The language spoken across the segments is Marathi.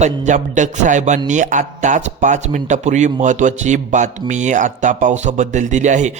पंजाब डक साहेबांनी आत्ताच पाच मिनिटापूर्वी महत्त्वाची बातमी आत्ता पावसाबद्दल दिली आहे.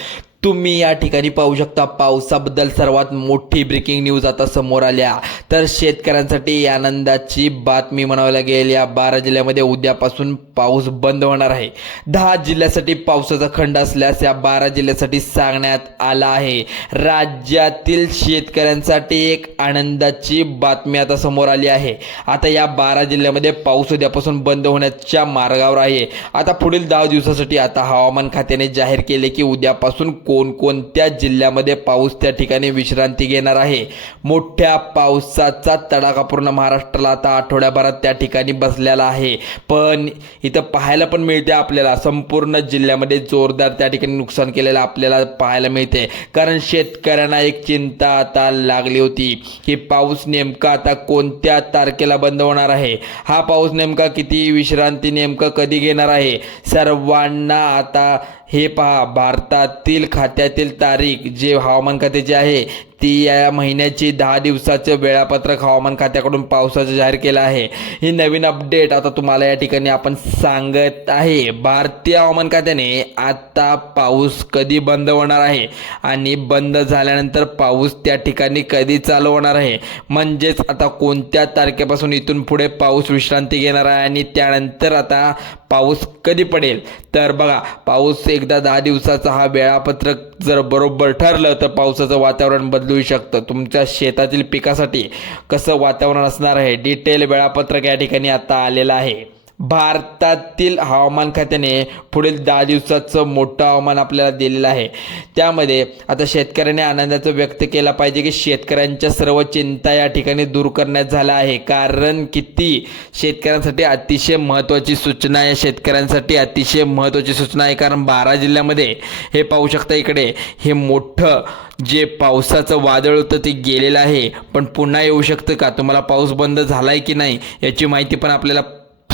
तुम्ही या ठिकाणी पाहू शकता पावसाबद्दल सर्वात मोठी ब्रेकिंग न्यूज आता समोर आल्या. तर शेतकऱ्यांसाठी आनंदाची बातमी म्हणावी लागेल या बारा जिल्ह्यामध्ये उद्यापासून पाऊस बंद होणार आहे. दहा जिल्ह्यासाठी पावसाचा खंड असल्यास या बारा जिल्ह्यासाठी सांगण्यात आला आहे. राज्यातील शेतकऱ्यांसाठी एक आनंदाची बातमी आता समोर आली आहे. आता या बारा जिल्ह्यामध्ये पाऊस उद्यापासून बंद होण्याच्या मार्गावर आहे. आता पुढील दहा दिवसासाठी आता हवामान खात्याने जाहीर केले की उद्यापासून कोणकोणत्या जिल्ह्यामध्ये पाऊस त्या ठिकाणी विश्रांती घेणार आहे? मोठ्या पावसाचा तडाखा पूर्ण महाराष्ट्राला आता आठवड्याभरात त्या ठिकाणी बसलेला आहे. पण इथं पाहायला पण मिळते आपल्याला. संपूर्ण जिल्ह्यामध्ये जोरदार त्या ठिकाणी नुकसान केलेलं आपल्याला पाहायला मिळते. कारण शेतकऱ्यांना एक चिंता आता लागली होती की पाऊस नेमका आता कोणत्या तारखेला बंद होणार आहे? हा पाऊस नेमका किती? विश्रांती नेमकं कधी घेणार आहे? सर्वांना आता हे पहा भारतातील खात्यातील तारीख जे हवामान खात्याचे आहे ती या महिन्याची दहा दिवसाचं वेळापत्रक हवामान खात्याकडून पावसाचं जाहीर केलं आहे. ही नवीन अपडेट आता तुम्हाला या ठिकाणी आपण सांगत आहे. भारतीय हवामान खात्याने आता पाऊस कधी बंद होणार आहे? आणि बंद झाल्यानंतर पाऊस त्या ठिकाणी कधी चालू होणार आहे? म्हणजेच आता कोणत्या तारखेपासून इथून पुढे पाऊस विश्रांती घेणार आहे? आणि त्यानंतर आता पाऊस कधी पडेल? तर बघा पाऊस एकदा दहा दिवसाचा हा वेळापत्रक जर बरोबर ठरलं तर पावसाचं वातावरण बदल शकतं. तुमच्या शेतातील पिकासाठी कसं वातावरण असणार आहे? डिटेल वेळापत्रक या ठिकाणी आता आलेलं आहे. भारतातील हवामान खात्याने पुढील दहा दिवसाचं मोठं हवामान आपल्याला दिलेलं आहे. त्यामध्ये आता शेतकऱ्याने आनंदाचं व्यक्त केला पाहिजे की शेतकऱ्यांच्या सर्व चिंता या ठिकाणी दूर करण्यात झाल्या आहे. कारण किती? शेतकऱ्यांसाठी अतिशय महत्त्वाची सूचना आहे. शेतकऱ्यांसाठी अतिशय महत्त्वाची सूचना आहे. कारण बारा जिल्ह्यामध्ये हे पाहू शकता इकडे हे मोठं जे पावसाचं वादळ होतं ते गेलेलं आहे. पण पुन्हा येऊ शकतं का? तुम्हाला पाऊस बंद झाला आहे की नाही याची माहिती पण आपल्याला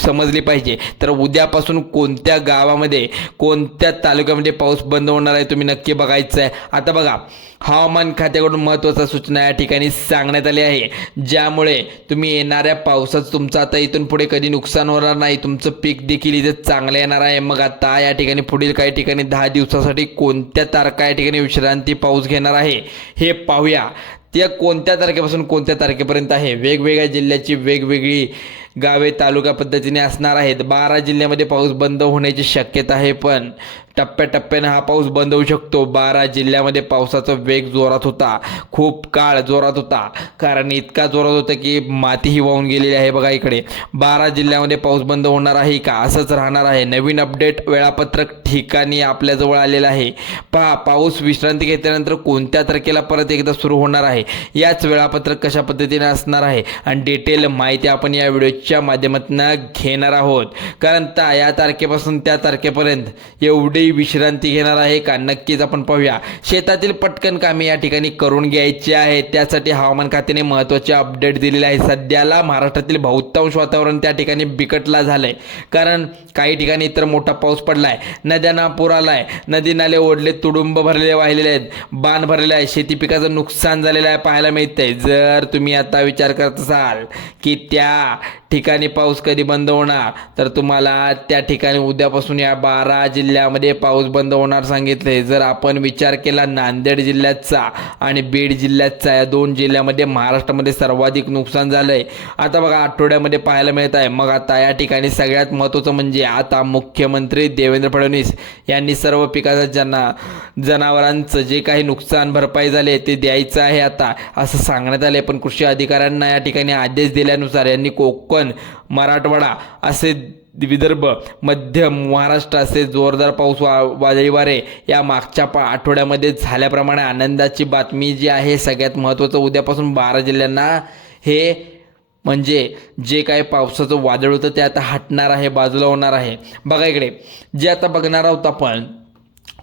समजली पाहिजे. तर उद्यापासून कोणत्या गावामध्ये कोणत्या तालुक्यामध्ये पाऊस बंद होणार आहे तुम्ही नक्की बघायचं आहे आता बघा हवामान खात्याकडून महत्त्वाच्या सूचना या ठिकाणी सांगण्यात आली आहे. ज्यामुळे तुम्ही येणाऱ्या पावसाचं तुमचं आता इथून पुढे कधी नुकसान होणार नाही. तुमचं पीक देखील इथे चांगलं येणार आहे. मग आता या ठिकाणी पुढील काही ठिकाणी दहा दिवसासाठी कोणत्या तारखा या ठिकाणी विश्रांती पाऊस घेणार आहे हे पाहूया. त्या कोणत्या तारखेपासून कोणत्या तारखेपर्यंत आहे? वेगवेगळ्या जिल्ह्याची वेगवेगळी गावे तालुका पद्धतीने असणार आहेत. बारा जिल्ह्यामध्ये पाऊस बंद होण्याची शक्यता आहे पण टप्प्याटप्प्याने हा पाऊस बंद होऊ शकतो. बारा जिल्ह्यामध्ये पावसाचा वेग जोरात होता. खूप काळ जोरात होता. कारण इतका जोरात होता की मातीही वाहून गेलेली आहे बघा इकडे. बारा जिल्ह्यामध्ये पाऊस बंद होणार आहे का? असंच राहणार आहे. नवीन अपडेट वेळापत्रक ठिकाणी आपल्याजवळ आलेलं आहे. पहा पाऊस विश्रांती घेतल्यानंतर कोणत्या तारखेला परत एकदा सुरू होणार आहे? याच वेळापत्रक कशा पद्धतीने असणार आहे? आणि डिटेल माहिती आपण या व्हिडिओच्या माध्यमातून घेणार आहोत. कारण त्या या तारखेपासून त्या तारखेपर्यंत एवढी विश्रांती घेणार आहे का? नक्कीच आपण पाहूया. शेतातील पटकन कामे या ठिकाणी करून घ्यायची आहे त्यासाठी हवामान खात्याने महत्त्वाचे अपडेट दिलेले आहे. सध्याला महाराष्ट्रातील बहुतांश वातावरण त्या ठिकाणी बिकटला झालंय. कारण काही ठिकाणी इतर मोठा पाऊस पडलाय. नद्यांना पूर आलाय. नदी नाले ओढले तुडुंब भरलेले वाहिलेले आहेत. बाण भरलेले आहे शेती पिकाचं नुकसान झालेलं आहे पाहायला मिळतंय. जर तुम्ही आता विचार करत असाल की त्या ठिकाणी पाऊस कधी बंद होणार? तर तुम्हाला त्या ठिकाणी उद्यापासून या बारा जिल्ह्यामध्ये पाऊस बंद होणार सांगितले. जर आपण विचार केला नांदेड जिल्ह्याचा आणि बीड जिल्ह्याचा या दोन जिल्ह्यामध्ये महाराष्ट्रामध्ये सर्वाधिक नुकसान झालं आहे आता बघा आठवड्यामध्ये पाहायला मिळत आहे. मग आता या ठिकाणी सगळ्यात महत्त्वाचं म्हणजे आता मुख्यमंत्री देवेंद्र फडणवीस यांनी सर्व पिकाचं जना जनावरांचं जे काही नुकसान भरपाई झाले ते द्यायचं आहे आता असं सांगण्यात आले पण कृषी अधिकाऱ्यांना या ठिकाणी आदेश दिल्यानुसार यांनी कोकण मराठवाडा असे विदर्भ मध्य महाराष्ट्र असे जोरदार पाऊस वा वादळी वारे या मागच्या पा आठवड्यामध्ये झाल्याप्रमाणे आनंदाची बातमी जी आहे सगळ्यात महत्त्वाचं उद्यापासून बारा जिल्ह्यांना हे म्हणजे जे काही पावसाचं वादळ होतं ते आता हटणार आहे बाजूला होणार आहे. बघा इकडे जे आता बघणार आहोत आपण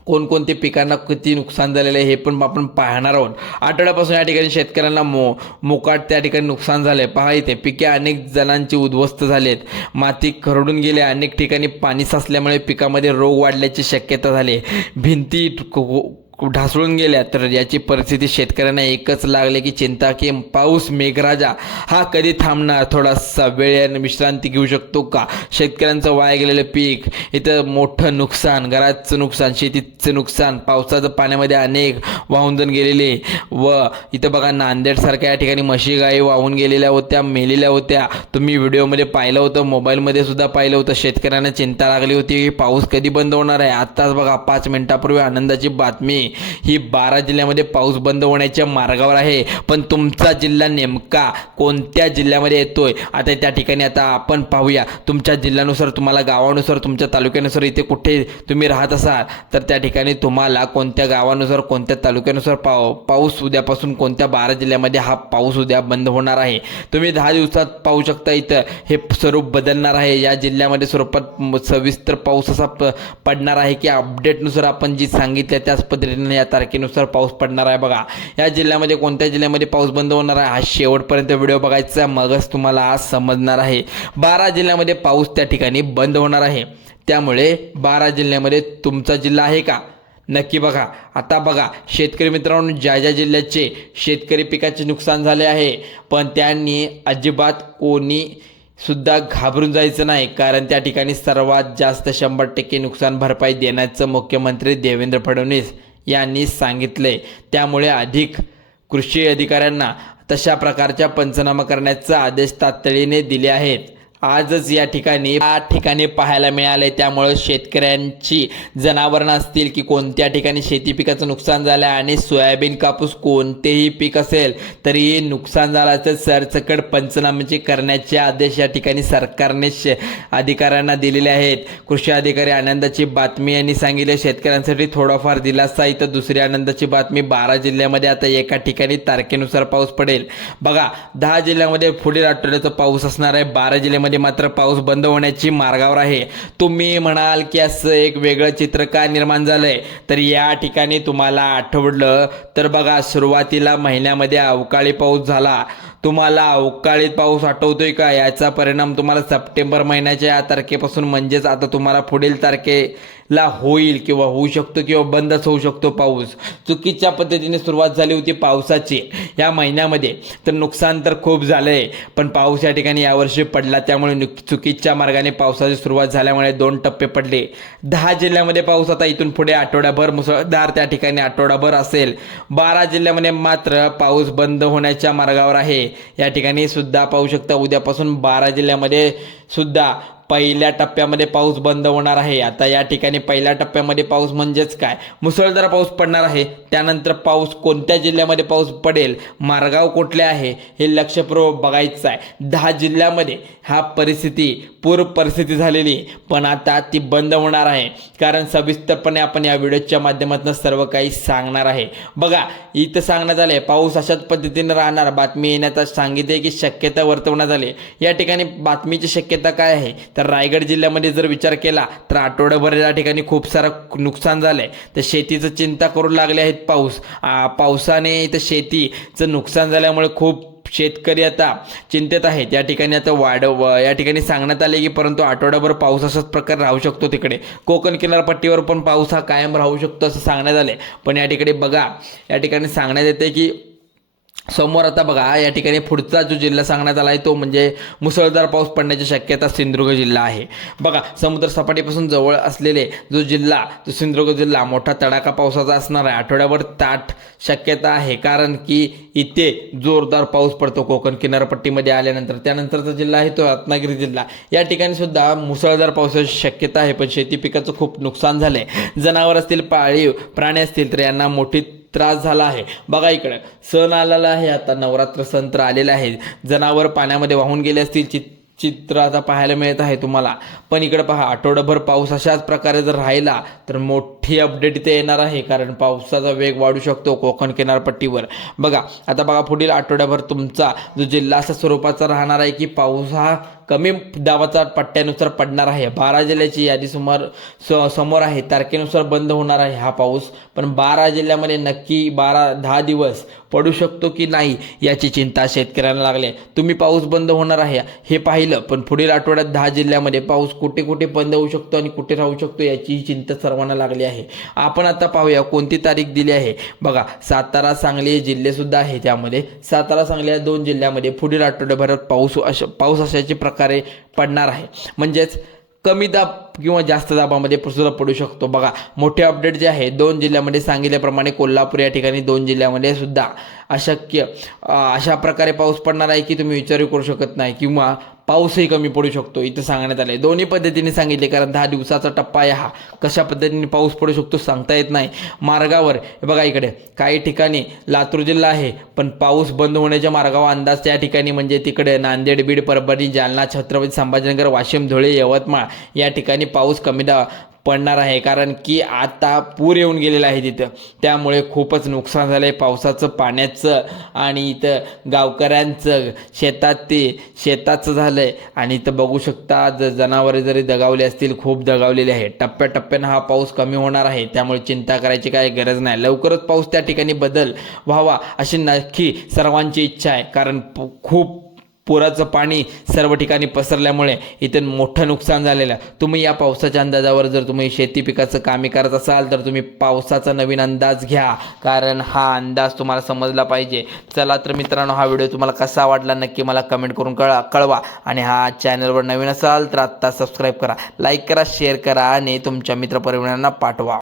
कोणकोणते पिकांना किती नुकसान झालेलं आहे हे पण आपण पाहणार आहोत. आठवड्यापासून या ठिकाणी शेतकऱ्यांना मो मोकाट त्या ठिकाणी नुकसान झालं आहे पहा इथे पिके अनेक जणांची उद्ध्वस्त झालेत. माती खरडून गेले अनेक ठिकाणी पाणी साचल्यामुळे पिकामध्ये रोग वाढल्याची शक्यता झाली. भिंती ढासळून गेल्या तर याची परिस्थिती शेतकऱ्यांना एकच लागले की चिंता की पाऊस मेघराजा हा कधी थांबणार? थोडासा वेळ आणि विश्रांती घेऊ शकतो का? शेतकऱ्यांचं वाया गेलेलं पीक इथं मोठं नुकसान घराचं नुकसान शेतीचं नुकसान पावसाचं पाण्यामध्ये अनेक वाहून जण गेलेले व इथं बघा नांदेडसारख्या या ठिकाणी म्हशी गाई वाहून गेलेल्या होत्या मेलेल्या होत्या. तुम्ही व्हिडिओमध्ये पाहिलं होतं मोबाईलमध्ये सुद्धा पाहिलं होतं शेतकऱ्यांना चिंता लागली होती की पाऊस कधी बंद होणार आहे? आत्ताच बघा पाच मिनिटापूर्वी आनंदाची बातमी. ही बारा जिल्ह्यामध्ये पाऊस बंद होण्याच्या मार्गावर आहे. पण तुमचा जिल्हा नेमका कोणत्या जिल्ह्यामध्ये येतोय? आता त्या ठिकाणी आता आपण पाहूया. तुमच्या जिल्ह्यानुसार तुम्हाला गावानुसार तुमच्या तालुक्यानुसार इथे कुठे तुम्ही राहत असाल तर त्या ठिकाणी तुम्हाला कोणत्या गावानुसार कोणत्या तालुक्यानुसार पाव पाऊस उद्यापासून कोणत्या बारा जिल्ह्यामध्ये हा पाऊस उद्या बंद होणार आहे? तुम्ही दहा दिवसात पाहू शकता इथं हे स्वरूप बदलणार आहे. या जिल्ह्यामध्ये स्वरूपात सविस्तर पाऊस असा प- पडणार आहे की अपडेटनुसार आपण जी सांगितलं त्याच पद्धतीने या तारखेनुसार पाऊस पडणार आहे बघा. या जिल्ह्यामध्ये कोणत्या जिल्ह्यामध्ये पाऊस बंद होणार आहे? हा शेवटपर्यंत व्हिडिओ बघायचा मगच तुम्हाला आज समजणार आहे. बारा जिल्ह्यामध्ये पाऊस त्या ठिकाणी बंद होणार आहे. त्यामुळे बारा जिल्ह्यामध्ये तुमचा जिल्हा आहे का? नक्की बघा. आता बघा शेतकरी मित्रांनो ज्या ज्या जिल्ह्याचे शेतकरी पिकाचे नुकसान झाले आहे पण त्यांनी अजिबात कोणी सुद्धा घाबरून जायचं नाही कारण त्या ठिकाणी सर्वात जास्त शंभर टक्के नुकसान भरपाई देण्याचं मुख्यमंत्री देवेंद्र फडणवीस यांनी सांगितले. त्यामुळे अधिक कृषी अधिकाऱ्यांना तशा प्रकारच्या पंचनामा करण्याचे आदेश तातडीने दिले आहेत. आजच या ठिकाणी या ठिकाणी पाहायला मिळाले त्यामुळे शेतकऱ्यांची जनावरं असतील की कोणत्या ठिकाणी शेती पिकाचं नुकसान झालं आहे आणि सोयाबीन कापूस कोणतेही पीक असेल तरी नुकसान झालं तर सरसकट पंचनामे करण्याचे आदेश या ठिकाणी सरकारने शे अधिकाऱ्यांना दिलेले आहेत. कृषी अधिकारी आनंदाची बातमी यांनी सांगितले. शेतकऱ्यांसाठी थोडाफार दिलासा. इथं दुसरी आनंदाची बातमी. बारा जिल्ह्यामध्ये आता एका ठिकाणी तारखेनुसार पाऊस पडेल. बघा दहा जिल्ह्यामध्ये पुढील आठवड्याचा पाऊस असणार आहे. बारा जिल्ह्यामध्ये मात्र पाऊस बंद होण्याची मार्गावर आहे. तुम्ही म्हणाल की असं एक वेगळं चित्र का निर्माण झालंय? तर या ठिकाणी तुम्हाला आठवलं तर बघा सुरुवातीला महिन्यामध्ये अवकाळी पाऊस झाला. तुम्हाला अवकाळी पाऊस आठवतोय का? याचा परिणाम तुम्हाला सप्टेंबर महिन्याच्या या तारखेपासून म्हणजेच आता तुम्हाला पुढील तारखे ला होईल किंवा होऊ शकतो किंवा बंदच होऊ शकतो पाऊस. चुकीच्या पद्धतीने सुरुवात झाली होती पावसाची. या महिन्यामध्ये तर नुकसान तर खूप झालं आहे पण पाऊस या ठिकाणी यावर्षी पडला. त्यामुळे नुक- चुकीच्या मार्गाने पावसाची सुरुवात झाल्यामुळे दोन टप्पे पडले. दहा जिल्ह्यामध्ये पाऊस आता इथून पुढे आठवड्याभर मुसळधार त्या ठिकाणी आठवडाभर असेल. बारा जिल्ह्यामध्ये मात्र पाऊस बंद होण्याच्या मार्गावर आहे. या ठिकाणी सुद्धा पाहू शकता उद्यापासून बारा जिल्ह्यामध्ये सुद्धा पहिल्या टप्प्यामध्ये पाऊस बंद होणार आहे. आता या ठिकाणी पहिल्या टप्प्यामध्ये पाऊस म्हणजेच काय? मुसळधार पाऊस पडणार आहे. त्यानंतर पाऊस कोणत्या जिल्ह्यामध्ये पाऊस पडेल? मार्गाव कुठले आहे? हे लक्षपूर्वक बघायचं आहे. दहा जिल्ह्यामध्ये हा परिस्थिती पूर परिस्थिती झालेली पण आता ती बंद होणार आहे. कारण सविस्तरपणे आपण या व्हिडिओच्या माध्यमातून सर्व काही सांगणार आहे. बघा इथं सांगण्यात आहे पाऊस अशाच पद्धतीने राहणार. बातमी येण्याचा सांगितले की शक्यता वर्तवण्यात आली या ठिकाणी बातमीची शक्यता काय आहे? तर रायगड जिल्ह्यामध्ये जर विचार केला तर आठवड्याभर या ठिकाणी खूप सारं नुकसान झालं आहे तर शेतीचं चिंता करू लागले आहेत पाऊस. पावसाने इथं शेतीचं नुकसान झाल्यामुळे खूप शेतकरी आता चिंतेत आहेत. या ठिकाणी आता वाढ या ठिकाणी सांगण्यात आले की परंतु आठवड्याभर पाऊस असाच प्रकार राहू शकतो तिकडे. कोकण किनारपट्टीवर पण पाऊस हा कायम राहू शकतो असं सांगण्यात आले पण या ठिकाणी बघा या ठिकाणी सांगण्यात येते की समोर आता बघा या ठिकाणी पुढचा जो जिल्हा सांगण्यात आला आहे तो म्हणजे मुसळधार पाऊस पडण्याची शक्यता सिंधुदुर्ग जिल्हा आहे. बघा समुद्र सपाटीपासून जवळ असलेले जो जिल्हा जो सिंधुदुर्ग जिल्हा मोठा तडाखा पावसाचा असणार आहे. आठवड्याभर ताट शक्यता आहे कारण की इथे जोरदार पाऊस पडतो कोकण किनारपट्टीमध्ये आल्यानंतर. त्यानंतरचा जिल्हा आहे तो रत्नागिरी जिल्हा. या ठिकाणी सुद्धा मुसळधार पावसाची शक्यता आहे पण शेती पिकाचं खूप नुकसान झालं आहे जनावर असतील पाळीव प्राणी असतील तर यांना मोठी त्रास झाला आहे. बघा इकडं. सण आलेला आहे. आता नवरात्र सण तर आलेला आहे जनावर पाण्यामध्ये वाहून गेले असतील चित चित्र आता पाहायला मिळत आहे तुम्हाला. पण इकडे पहा आठवडाभर पाऊस अशाच प्रकारे जर राहिला तर मोठी अपडेट इथे येणार आहे. कारण पावसाचा वेग वाढू शकतो कोकण किनारपट्टीवर. बघा आता बघा पुढील आठवड्याभर तुमचा जो जिल्हा असा स्वरूपाचा राहणार आहे की पाऊस हा कमी दाबाचा पट्ट्यानुसार पडणार आहे. बारा जिल्ह्याची यादी समोर स समोर आहे. तारखेनुसार बंद होणार आहे हा पाऊस. पण बारा जिल्ह्यामध्ये नक्की बारा दहा दिवस पडू शकतो की नाही याची चिंता शेतकऱ्यांना लागली आहे. तुम्ही पाऊस बंद होणार आहे हे पाहिलं पण पुढील आठवड्यात दहा जिल्ह्यामध्ये पाऊस कुठे कुठे बंद होऊ शकतो आणि कुठे राहू शकतो याची चिंता सर्वांना लागली आहे. आपण आता पाहूया कोणती तारीख दिली आहे. बघा सातारा सांगली हे आहे त्यामध्ये सातारा सांगली या दोन जिल्ह्यामध्ये पुढील आठवड्याभरात पाऊस अशा पाऊस अशाचे प्रकारे पडणार आहे. म्हणजेच कमी दाब किंवा जास्त दाबामध्ये सुद्धा पडू शकतो. बघा मोठे अपडेट जे आहे दोन जिल्ह्यामध्ये सांगितल्याप्रमाणे कोल्हापूर या ठिकाणी दोन जिल्ह्यामध्ये सुद्धा अशक्य अशा प्रकारे पाऊस पडणार आहे की तुम्ही विचारही करू शकत नाही. किंवा पाऊसही कमी पडू शकतो इथं सांगण्यात आले दोन्ही पद्धतीने सांगितले कारण दहा दिवसाचा टप्पा आहे हा. कशा पद्धतीने पाऊस पडू शकतो सांगता येत नाही. मार्गावर बघा इकडे काही ठिकाणी लातूर जिल्हा आहे पण पाऊस बंद होण्याच्या मार्गावर अंदाज त्या ठिकाणी म्हणजे तिकडे नांदेड बीड परभणी जालना छत्रपती संभाजीनगर वाशिम धुळे यवतमाळ या ठिकाणी पाऊस कमी दा पडणार आहे. कारण की आता पूर येऊन गेलेला आहे तिथं. त्यामुळे खूपच नुकसान झालं आहे पावसाचं पाण्याचं आणि इथं गावकऱ्यांचं शेतात ते शेताचं झालं आहे आणि इथं बघू शकता ज जनावरे जरी दगावली असतील खूप दगावलेले आहे टप्प्याटप्प्यानं हा पाऊस कमी होणार आहे. त्यामुळे चिंता करायची काही गरज नाही. लवकरच पाऊस त्या ठिकाणी बदल व्हावा अशी नक्की सर्वांची इच्छा आहे. कारण खूप पुराचं पाणी सर्व ठिकाणी पसरल्यामुळे इथे मोठं नुकसान झालेलं आहे. तुम्ही या पावसाच्या अंदाजावर जर तुम्ही शेती पिकाचं कामे करत असाल तर तुम्ही पावसाचा नवीन अंदाज घ्या. कारण हा अंदाज तुम्हाला समजला पाहिजे. चला तर मित्रांनो हा व्हिडिओ तुम्हाला कसा वाटला नक्की मला कमेंट करून कळा कळवा. आणि हा चॅनलवर नवीन असाल तर आत्ता सबस्क्राईब करा लाईक करा शेअर करा आणि तुमच्या मित्रपरिवारांना पाठवा.